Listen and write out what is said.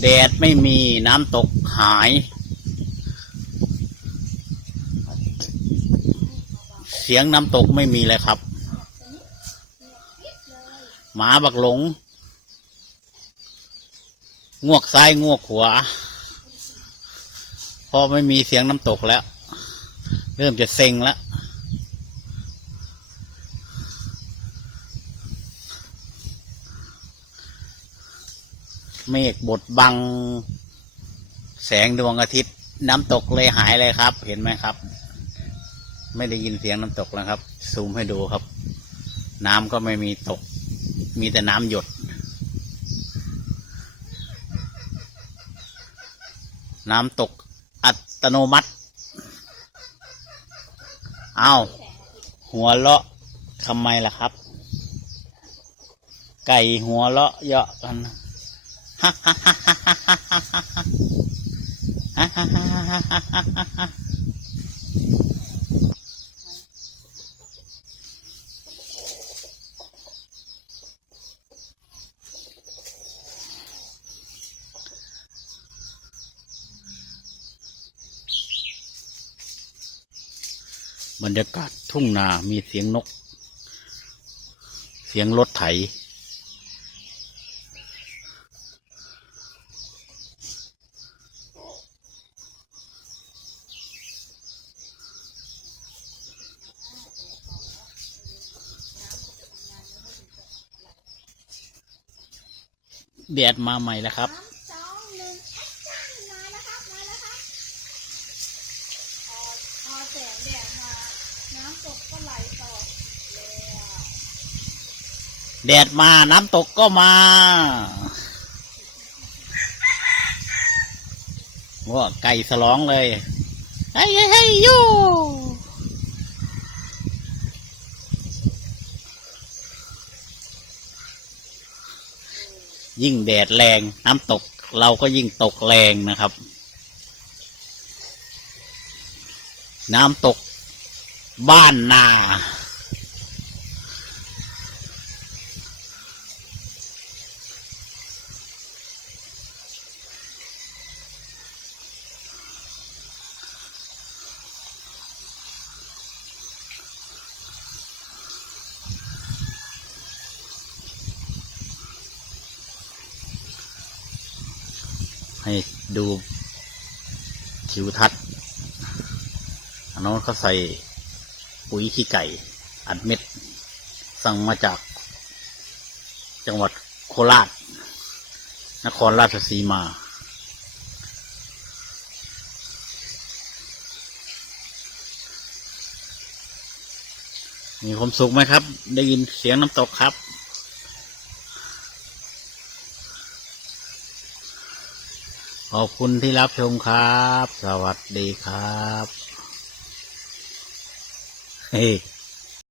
แดดไม่มีน้ำตกหาย เสียงน้ำตกไม่มีเลยครับ หมาบักหลงงวกซ้ายงวกขวาพอไม่มีเสียงน้ำตกแล้ว เริ่มจะเซ็งแล้ว เมฆบดบัง แสงดวงอาทิตย์ น้ำตกเลยหายเลยครับ เห็นไหมครับ ไม่ได้ยินเสียงน้ำตกแล้วครับ ซูมให้ดูครับ น้ำก็ไม่มีตก มีแต่น้ำหยด น้ำตกอัตโนมัติ เอาหัวเลาะทำไมล่ะครับ ไก่หัวเลาะเยาะกัน บรรยากาศทุ่งนา มีเสียงนก เสียงรถไถ แดดมาใหม่แล้วครับสามสองหนึ่งแอคชั่นมาแล้วครับมาแล้วครับพอแสงแดดมาน้ำตกก็ไหลต่อเลยแดดมาน้ำตกก็มาว่าไก่สลองเลย เฮ้ยเฮ้ยเฮ้ยยู ยิ่งแดดแรงน้ำตกเราก็ยิ่งตกแรงนะครับ น้ำตกบ้านนา ให้ดูทิวทัศน์อันนั้นเขาใส่ปุ๋ยขี้ไก่ อัดเม็ด สั่งมาจาก จังหวัดโคราช นครราชสีมา มีความสุขไหมครับ ได้ยินเสียงน้ำตกครับ ขอบคุณที่รับชมครับ สวัสดีครับ เฮ้